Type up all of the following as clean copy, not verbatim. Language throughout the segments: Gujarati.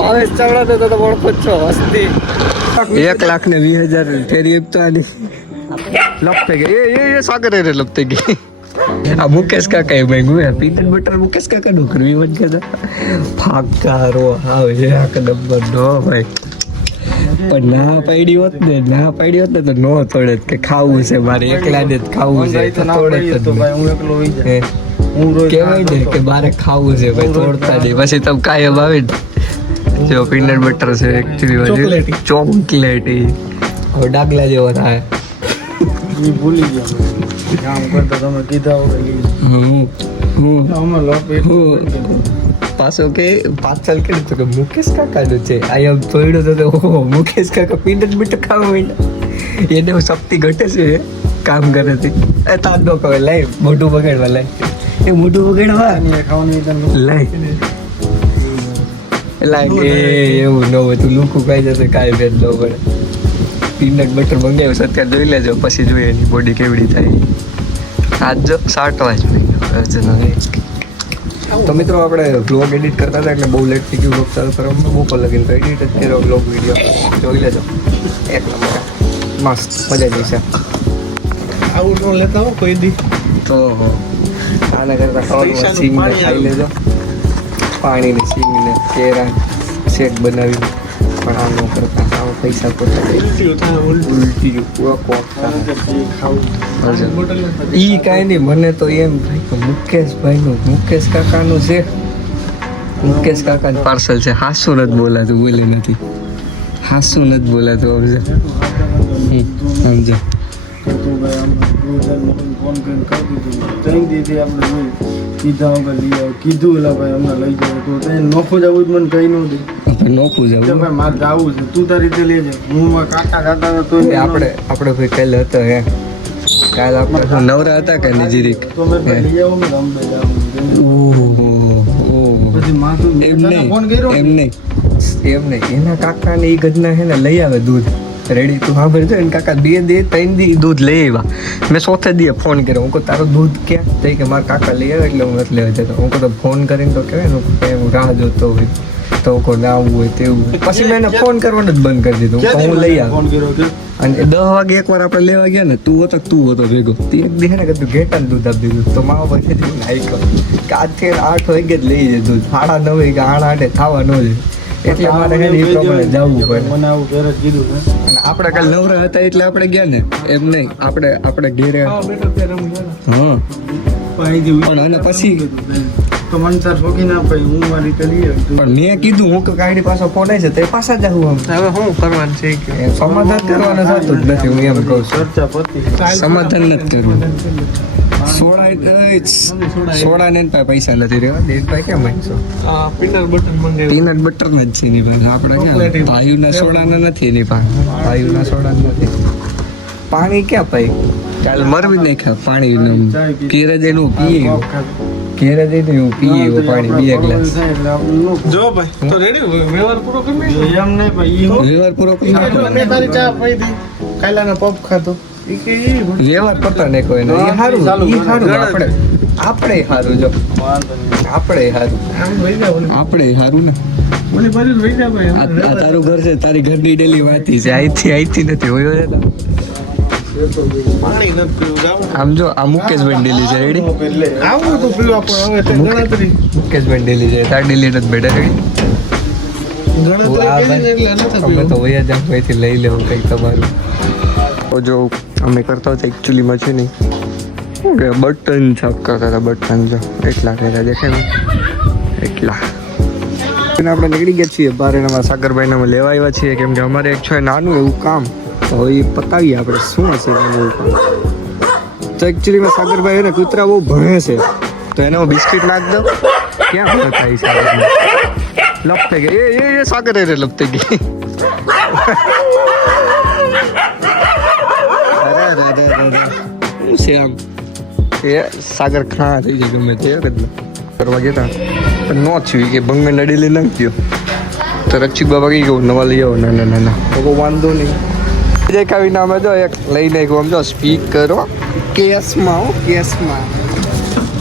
ભાવેશ ચાવડા તો ઓળખો છો હસ્તી 1,20,000 ફેરી આપતો આની લપ થઈ ગઈ એ સાગર રે લપ થઈ ગઈ આ મુકેશ કાકા એ માંગ્યું હે પીનટ બટર મુકેશ કાકા નું કરવી વન કે ફાકારો હાવ એક નંબર નો ભાઈ પણ ના પાડી હોત ને તો નો તોડે કે ખાવું છે મારે એકલા ને જ ખાવું છે તો તોડે તો ભાઈ હું એકલો હોઈ જાય હું રોજ કહેવાય ને કે મારે ખાવું છે ભાઈ તોડતા નહીં પછી તમે કાયમ આવે ને જો પીનટ બટર છે એકચ્યુઅલી ચોકલેટી હવે ડાગલા જેવો થાય એ ભૂલી ગયા કામ કરતા તમે કીધા પાછો કે પાછળ કે તો કે મુકેશ કાકાનું છે આ થોડું તો મુકેશ કાકા પીનટ બટર ખાવા માંડ્યા એને શક્તિ ઘટે છે કામ કરે છે એ તાર નો કહે લાઈ મોઢું બગાડવા લાઈ એ મોઢું બગાડવા ખાવાની લાઈ એવું ન હોય તું લુકું ખાઈ જશે કાંઈ ભેદ ન પડે પીનટ બટર મંગાવ્યું છે અત્યારે જોઈ લેજો પછી જોઈએ એની બોડી કેવડી થાય આજ જો 60 વાજ તો મિત્રો આપણે બ્લોગ એડિટ કરતા હતા એટલે બહુ લેટ થઈ ગયું બ્લોગ ચાલુ કરવામાં બહુ લગીને તો એડિટ જ કર્યો બ્લોગ વિડીયો જોઈ લેજો એક નંબર મસ્ત મજા આવી છે આવું ન લેતા હો કોઈ દી તો આના કરતા ખાવાનું સિંગને ખાઈ લેજો પાણીની સિંગને કેરા શેક બનાવી પણ આમ ન કરતા આવું પૈસા ખોટા ઉલટી ઈ કાંઈ નહીં મને તો એમ થાય કે મુકેશ કાકાનું છે મુકેશ કાકાનું પાર્સલ છે હાસું નથી બોલાતું બોલે નથી હાસું નથી બોલાતું સમજે સમજો કીધું એલા ભાઈ અમને લઈ જાવ તો નોખો જવું જ મને કઈ ન દે નોખું જવું મારે જવું છે તું તારી રીતે લેજે હું કાકા તો આપણે ભાઈ કાલે હતો હે કાલે આપણે નવરા હતા કે નજીક એમ નહીં એના કાકાને એ ગજના હે ને લઈ આવે દૂધ રેડી તું હા ભરજો ને કાકા 2 દે 3 દી દૂધ લઈ આવ્યા મેં ચોથે દી ફોન કર્યો હું કહું તારું દૂધ ક્યાં તો કે મારા કાકા લઈ આવે એટલે હું નથી લેવા જતો હું કહું તો ફોન કરીને તો કહેવાય ને હું રાહ જોતો હોય તો કોઈ ના આવવું હોય તેવું પછી મેં એને ફોન કરવાનું જ બંધ કરી દીધું હું લઈ આવ્યો અને 10 વાગે એકવાર આપણે લેવા ગયા ને તું હતો ભેગો તે એક દી ને કે તું ઘેટા દૂધ આપી દીધું તો માવો પછી નાખ્યો કે આજથી 8 વાગે જ લઈ જાય દૂધ 9:30 કે 8:30 થવા ન જાય એટલે મારે એ પ્રમાણે જવું પડે મને આવું ઘરે કીધું અને આપણે કાલ નવરા હતા એટલે આપણે ગયા ને એમ નહીં આપણે ઘેરે હા પણ અને પછી તો મન સર ફોકી ના ભાઈ હું મારી કરી પણ મેં કીધું હું કે કાઈડી પાછો ફોન આવી છે તે પાછા જાવું આમ હવે શું કરવાનું છે કે સમાધાન કરવાનું થતું જ નથી હું એમ કહું ચર્ચા પતી સમાધાન નથી કરવું સોડા ને પૈસા નથી રેવા દેશભાઈ કેમ માંગશો પીનટ બટર જ છે એની પાસે આપણે ક્યાં ભાઈના સોડા નથી એની પાસે ભાઈના સોડા નથી પાણી ક્યાં પાઈ કાલ મરવી નાખ્યા પાણી ઘેરે જઈને હું પીએ ઘેરે જઈને હું પીએ પાણી 2 ગ્લાસ જો ભાઈ તો રેડી વ્યવહાર પૂરો કરી એમ નહીં ભાઈ વ્યવહાર પૂરો કરી મેં તારી ચા પી દી કાલાનો પપ ખાતો વ્યવહાર કરતા ને કોઈ નહીં સારું આપણે સારું જો આપણે સારું ને આ તારું ઘર છે તારી ઘરની ડેલી વાતી છે અહીંથી નથી હોય આમ જો આ મુકેશભાઈ ડેલી છે રેડી મુકેશભાઈ ડેલી છે તાર ડેલી નથી બેટા રેડી અમે તો વયા જાવ અહીંથી લઈ લેવું કંઈક તમારું જો અમે કરતા હતા એકચ્યુઅલીમાં છે નહીં બટન છાપ કરતા હતા બટન જો એટલા કર્યા દેખાય ને એટલા આપણે નીકળી ગયા છીએ બહાર એના સાગરભાઈના લેવા આવ્યા છીએ કેમ કે અમારે એક છે નાનું એવું કામ તો એ પતાવીએ આપણે શું હશે એવું કામ તો એકચ્યુઅલીમાં સાગરભાઈ ને કૂતરા બહુ ભણે છે તો એને હું બિસ્કિટ નાખ દઉં ક્યાં પતાવી છે લપ થઈ ગઈ એ સાગર રે લપ થઈ ગઈ આમ એ સાગર ખા થઈ જાય ગમે તે કરવા ગયા પણ નો થયું કે ભંગ નડી નાખ્યો તો રક્ષિક બાબા કઈ ગયું નવા લઈ આવો ના તો વાંધો નહીં જય કાવી નામે જો એક લઈ નાખ્યું આમ જો સ્પીકરો કેસમાં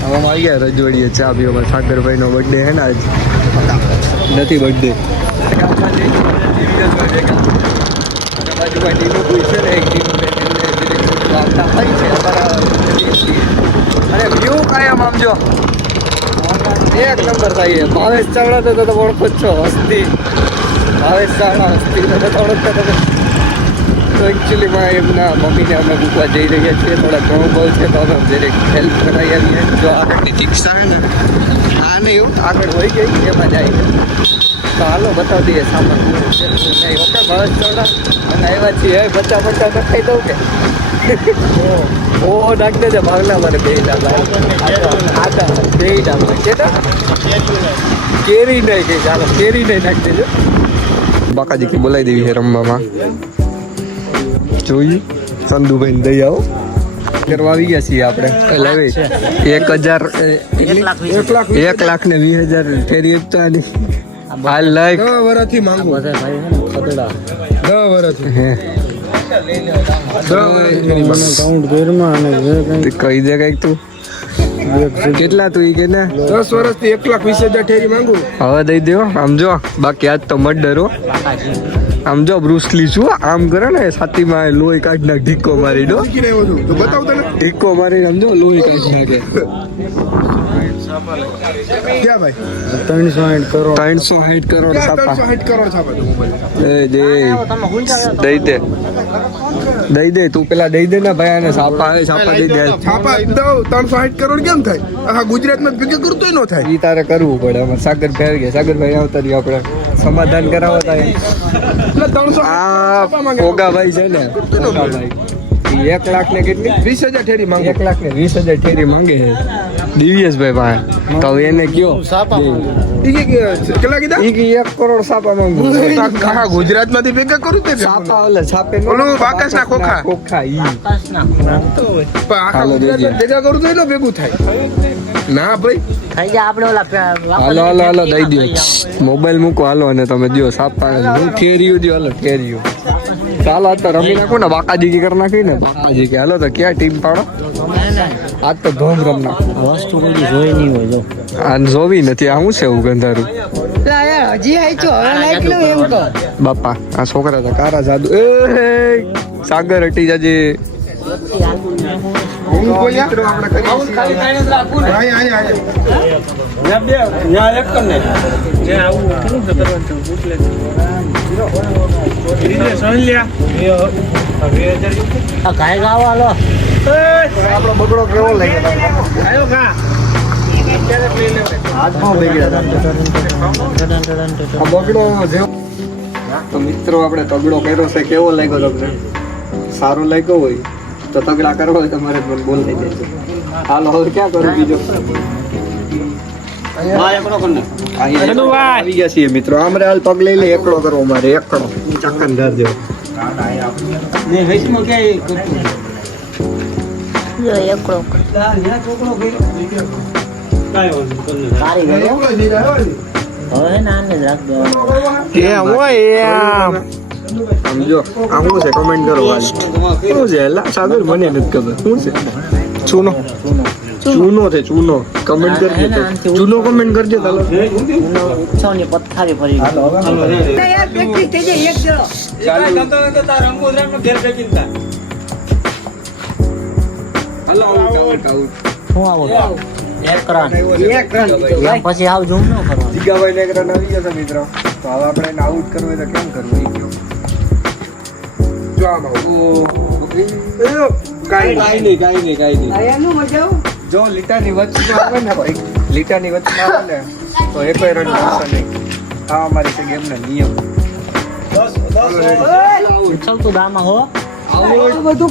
હવે આવી ગયા રજવાડીએ ચા પીવામાં સાગરભાઈનો બર્થડે હે ને આજ નથી બર્થડે બાજુમાં ટીનું કોઈ છે ને એક ટીનું વાર્તા થઈ છે અને વ્યૂ કાયમ આમ જો એક નંબર થાય ભાવેશ ચાવડા તો ઓળખો જ છો હસ્તી ભાવેશ ચાવડા હસ્તી તો ઓળખતા તમે તો એકચ્યુઅલીમાં એમના મમ્મીને અમે મૂકવા જઈ રહ્યા છીએ થોડા ઘણું બહુ છે તો અમે દરેક હેલ્પ કરાવી આવીએ જો આગળની રિક્ષા છે ને આ નહીં એવું આગળ હોઈ ગઈ એમાં જાય છે તો હાલો બતાવી દઈએ સામાન નહીં ઓકે ભાવેશ ચાવડા અને આવ્યા છીએ બચ્ચા નખાઈ દઉં કે ઓ નાખ દેજે ભાગલા મારે બે ડાબા બે ડાબા કેતા કેરી નહીં કઈ ચાલો કેરી નહીં નાખ દેજો બાકાજી કી બોલાવી દેવી છે રમવામાં જોઈએ સંધુભાઈ દઈ આવો કરવા આવી ગયા છીએ આપણે લાવી 1,20,000 ફેરી આપતા હાલ લાઈક 10 વર્ષથી માંગુ 10 વર્ષથી હે કહી દે કઈક તું કેટલા તું કે ને 10 વર્ષથી 1,20,000 ઠેરી માંગુ હવે દઈ દેવો આમ જો બાકી આજ તો મર્ડર હો આમ જો બ્રુસલી શું આમ કરે ને છાતીમાં લોહી કાઢ નાખ ઢીકો મારી દો તો બતાવ તને ઢીકો મારી આમ જો લોહી કાઢ નાખે ક્યાં ભાઈ 360 કરોડ છાપા 360 કરોડ છાપા તો મોબાઈલ દઈ દે તું પેલા દઈ દે ને ભાઈ આને છાપા દઈ દે છાપા દઉં 360 કરોડ કેમ થાય આખા ગુજરાતમાં ભેગા કરતોય ન થાય ઈ તારે કરવું પડે અમારે સાગર ફેર ગયા સાગરભાઈ આવતા રહ્યો આપણે સમાધાન કરાવવા થાય એટલે 300 આ ઓગાભાઈ છે ને ઓગાભાઈ 1 લાખ ને કેટલી 20,000 ઠેરી માંગે 1,20,000 ઠેરી માંગે છે દિવ્યેશભાઈ પાસે તો એને કયો કેટલા કીધા 1 કરોડ છાપા માંગુ આખા ગુજરાતમાંથી ભેગા કરું તે છાપા ઓલે છાપે ઓલું બાકસના ખોખા ઈ પણ આખા ગુજરાતમાં ભેગા કરું તો એનો ભેગું થાય ના ભાઈ થઈ જાય આપણે ઓલા હાલો દઈ દો મોબાઈલ મૂકો હાલો અને તમે દો છાપા હું ઠેર્યું દો હાલો ઠેર્યું ચાલો આજ તો રમી નાખો ને બાકાજી કી કરી નાખી ને બાકાજી કે હાલો તો ક્યાં ટીમ પાડો આજ તો ધોમ રમ નાખો વસ્તુ કોઈ જોઈ નહીં હોય જો આ જોવી નથી આ શું છે એવું ગંધારું હજી આઈ છો હવે નાખલું એમ કહો બાપા આ છોકરા તો કારા જાદુ એ સાગર હટી જાજે હું કોઈ મિત્રો આપણે કરીએ આ ગાય ગાવ હાલો આપણો બગડો કેવો લાગ્યો હાથમાં બગડ્યા બગડો જેવો તો મિત્રો આપણે તગડો કર્યો છે કેવો લાગ્યો તમને સારો લાગ્યો હોય તો તગડા કરવા હોય તમારે પણ બોલ થઈ જાય હાલો હવે ક્યાં કરું બીજો આવી ગયા છીએ મિત્રો આમરે હાલ પગ લઈ લે એકડો કરવો મારે એકડો ચક્કન ધાર દેવો સમજો આ શું છે કમેન્ટ કરો શું છે એલા સાગર મને નથી ખબર શું છે ચૂનો છે ચૂનો કમેન્ટ કરજો તો ચૂનો કમેન્ટ કરજો ચાલો ઉત્સવની પથારી ફરી શું આવો એક રન પછી આવ ઝૂમ ન કરો જીગાભાઈ ને એક રન આવી ગયા મિત્રો તો હવે આપણે એને આઉટ કરવું હોય તો કેમ કરવું એ કયો જો આમ કાઈ નહીં જો લીટાની વચ્ચે આવે ને ભાઈ લીટાની વચ્ચે આવે ને તો એક રન મળશે નહીં આ અમારી છે ગેમના નિયમ ઉત્સવ તું દામાં હો બધું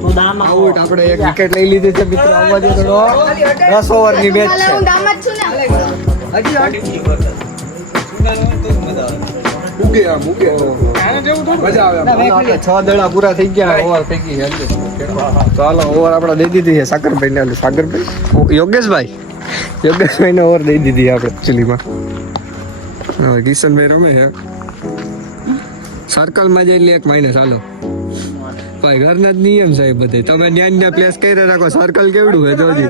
તું દામાં આઉટ આપણે એક વિકેટ લઈ લીધી છે મિત્રો આવવા દે તો 10 ઓવરની મેચ છે મજા આવે 6 દડા પૂરા થઈ ગયા ઓવર થઈ ગઈ ચાલો ઓવર આપણે દઈ દીધી છે સાગરભાઈ ને સાગરભાઈ યોગેશભાઈ ને ઓવર દઈ દીધી આપણે એકચ્યુઅલીમાં કિશનભાઈ રમે છે સર્કલમાં જઈ લે એક માઇનસ હાલો ભાઈ ઘરના જ નિયમ સાહેબ બધે તમે ન્યા પ્લેસ કરી રાખો સર્કલ કેવડું હે જોજી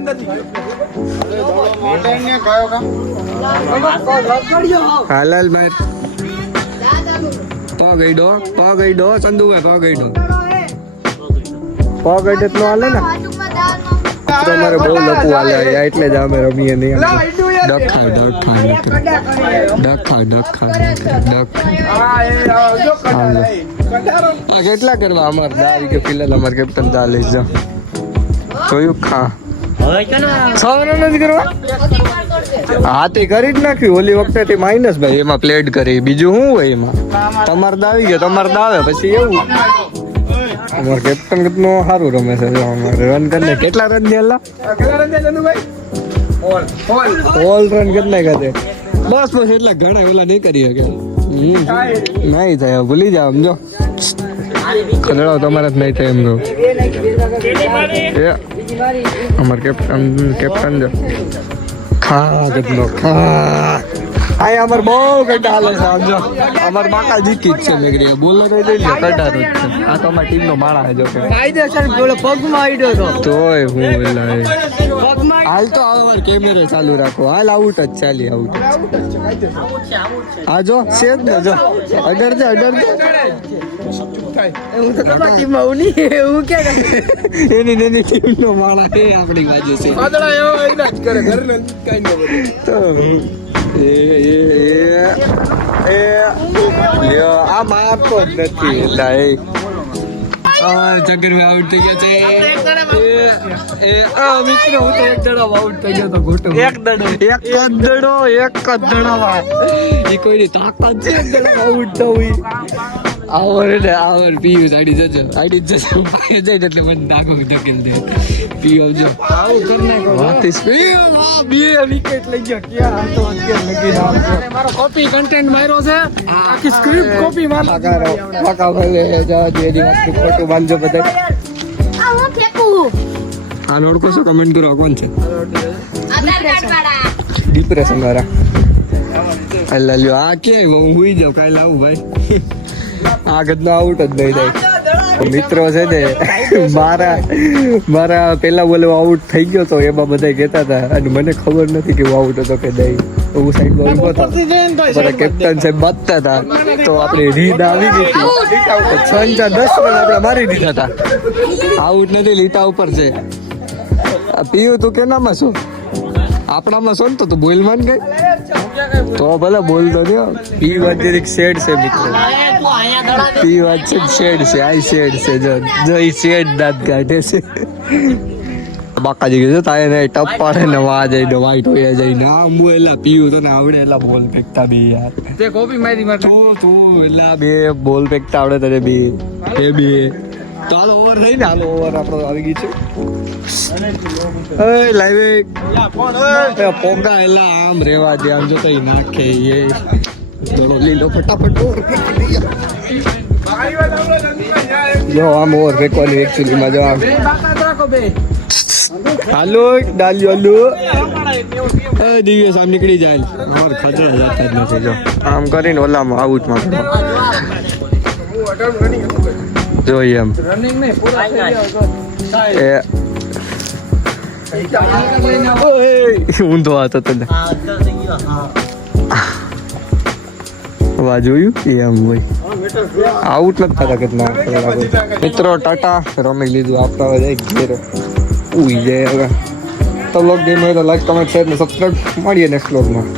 હાલાલ ભાઈ પગ ગઈડો ચંદુભાઈ પગ ગઈડો એટલો હાલે ને તો અમારે બહુ લપુ હાલે એટલે જ અમે રમીએ નહીં ડખા કેટલા કરવા અમારે દાવી કે ફિલહાલ અમારે કેપ્ટન દા લઈ જા જોયું ખા સવારે નથી કરવા હા તે કરી જ નાખ્યું ઓલી વખતે માઇનસ ભાઈ એમાં પ્લેડ કરી બીજું શું હોય એમાં તમારે દાવી ગયો તમારે દાવે પછી એવું અમારે કેપ્ટન કેટલું સારું રમે છે અમારે રન કરીને કેટલા રન થયેલા ઓલ રન કેટલા કરે બસ એટલા ઘણા ઓલા નહીં કરી શકે નહીં થાય ભૂલી જાવ સમજો ખદડાવ તમારે જ નહીં થાય એમ કહું અમારે કેપ્ટન જો ખા કેટલો ખા આ અમાર બહુ કટા હાલે છે સમજો અમાર બાકા જીતી જ છે મેગરી બોલો તો લઈ લો કટા જ છે આ તો અમારી ટીમનો માળા છે જો કે કાયદેસર બોલે પગમાં આડ્યો તો તોય હું એલા પગમાં હાલ તો અમાર કેમેરા ચાલુ રાખો હાલ આઉટ જ ચાલી આઉટ આ જો સેજ ને જો અડર દે હું તો તમારી ટીમમાં હું નહીં એવું કે એની ટીમનો માળા એ આપણી બાજુ છે પાદળા એવો એના જ કરે ઘરને કાઈ ન બધું તો આ મારતો જ નથી એટલે જગર આઉટ થઈ ગયા છે મિત્રો હું તો એક દડો આઉટ થઈ ગયો તો ઘોટો એક જ દડો એ કોઈની તાકાત છે એક દડો આઉટ થવું આવર પીયુ આડી જજો જાય એટલે મને નાખો ધકેલ દે પીયુ આવજો આવું કર નાખો વાતી બે વિકેટ લઈ ગયો ક્યાં આ તો અત્યારે લગી મારો કોપી કન્ટેન્ટ માર્યો છે આખી સ્ક્રિપ્ટ કોપી માર કાકા ભલે જા દેડી આખી ફોટો બાંધજો બધા આ હું ફેંકું આ નોડકો શું કમેન્ટ કરો કોણ છે આધાર કાર્ડ વાળા ડિપ્રેશન વાળા અલ્લા લ્યો આ કે હું હુઈ જાવ કાલે આવું ભાઈ આ ગદનો આઉટ જ નહીં થાય મિત્રો છે ને મારા પેલા બોલે આઉટ થઈ ગયો તો એમાં બધા કહેતા હતા અને મને ખબર નથી કે હું આઉટ હતો કે નહીં હું સાઈડમાં ઉભો હતો મારા કેપ્ટન સાહેબ બાંધતા હતા તો આપણે રીડ આવી ગઈ હતી 6-10 રન આપણે મારી દીધા હતા આઉટ નથી લીટા ઉપર છે પીયું તું કેનામાં શું આપણામાં શું તો તું બોલ માન ગઈ તો ભલે બોલતો નહીં પી વાત જરીક શેડ છે મિત્રો પી વાત છે શેડ છે આ શેડ છે જો ઈ શેડ દાંત કાઢે છે બાકાજી કીધું તારે ને ટપ પાડે ને વા જઈને વાઈટ હોય જાય ના હું એલા પીયું તો ને આવડે એલા બોલ ફેંકતા બી યાર તે કોપી મારી માર તું એલા બે બોલ ફેંકતા આવડે તને બી એ બી તો હાલો ઓવર રહી ને હાલો ઓવર આપણો આવી ગઈ છે લાઈવ પોગા એલા આમ રેવા દે આમ જોતો નાખે એ દોડો લીલો ફટાફટ જો આમ ઓવર ફેંકવાની એકચ્યુઅલીમાં જો આમ હાલો ડાલ્યો હાલો દિવ્ય સામે નીકળી જાય અમાર ખતરા જતા જ નથી જો આમ કરીને ઓલામાં આઉટમાં જોઈએ એમ ઊંધો હતો તને વાહ જોયું એમ ભાઈ આઉટ નથી થતા કેટલા મિત્રો ટાટા રમી લીધું આપતા જાય ઘેર ઉઈ જાય હવે તો લોક ગેમ હોય તો લાઈક કમેન્ટ શેર ને સબસ્ક્રાઈબ મળીએ નેક્સ્ટ વ્લોગમાં